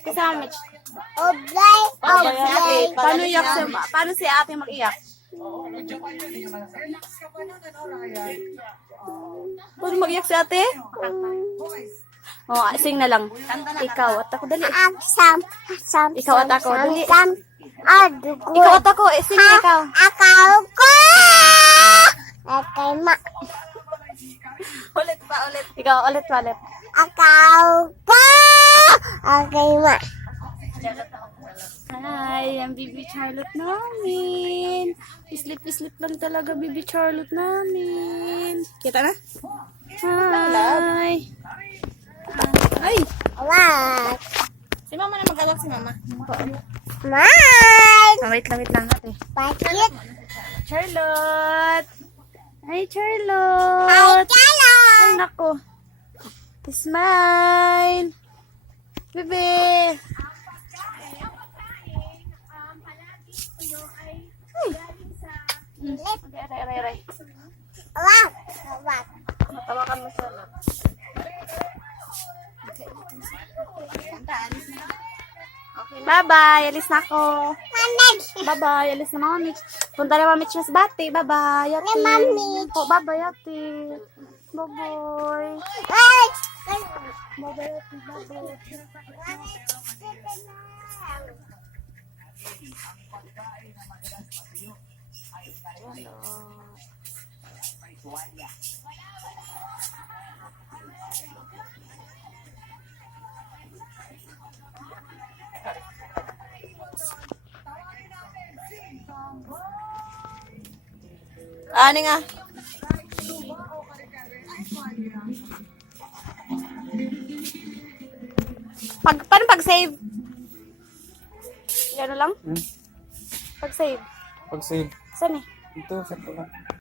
Kasama Mitch. Oblay, oblay. Paano si ate mag-iyak? Paano mag-iyak si ate? Oh, sing na lang. Ikaw at ako, dali. Ikaw at ako, dali. Dugo. Ikaw at ako, sing ikaw. Akaw ko! Akay ma. Ulit pa, ulit. Ikaw, ulit. Akaw ko! Akay ma. Hi, ang baby Charlotte namin. Islip lang talaga baby Charlotte namin. Kita na? Hi. Ay! Awat. Si mama na mag-awak si mama. Mike. Wait lang ate. Bakit? Charlotte! Hi, Ay, Charlotte! kalo. Ay, nako. Smile! Bebe! Aray. Awat. Awat. Matawakan mo siya. Bye-bye! Alis na ako. Manag. Bye-bye! Alis na mami. Punta na mami sa bati. Bye-bye! Yati. Mami. Po, bye-bye, Yati. Bye-bye! Ay. Bye-bye, Yati. Bye-bye. Ano nga? Paano pag-save? Gano'n lang? Pag-save. Pag-save. Saan eh? Ito, sa pala.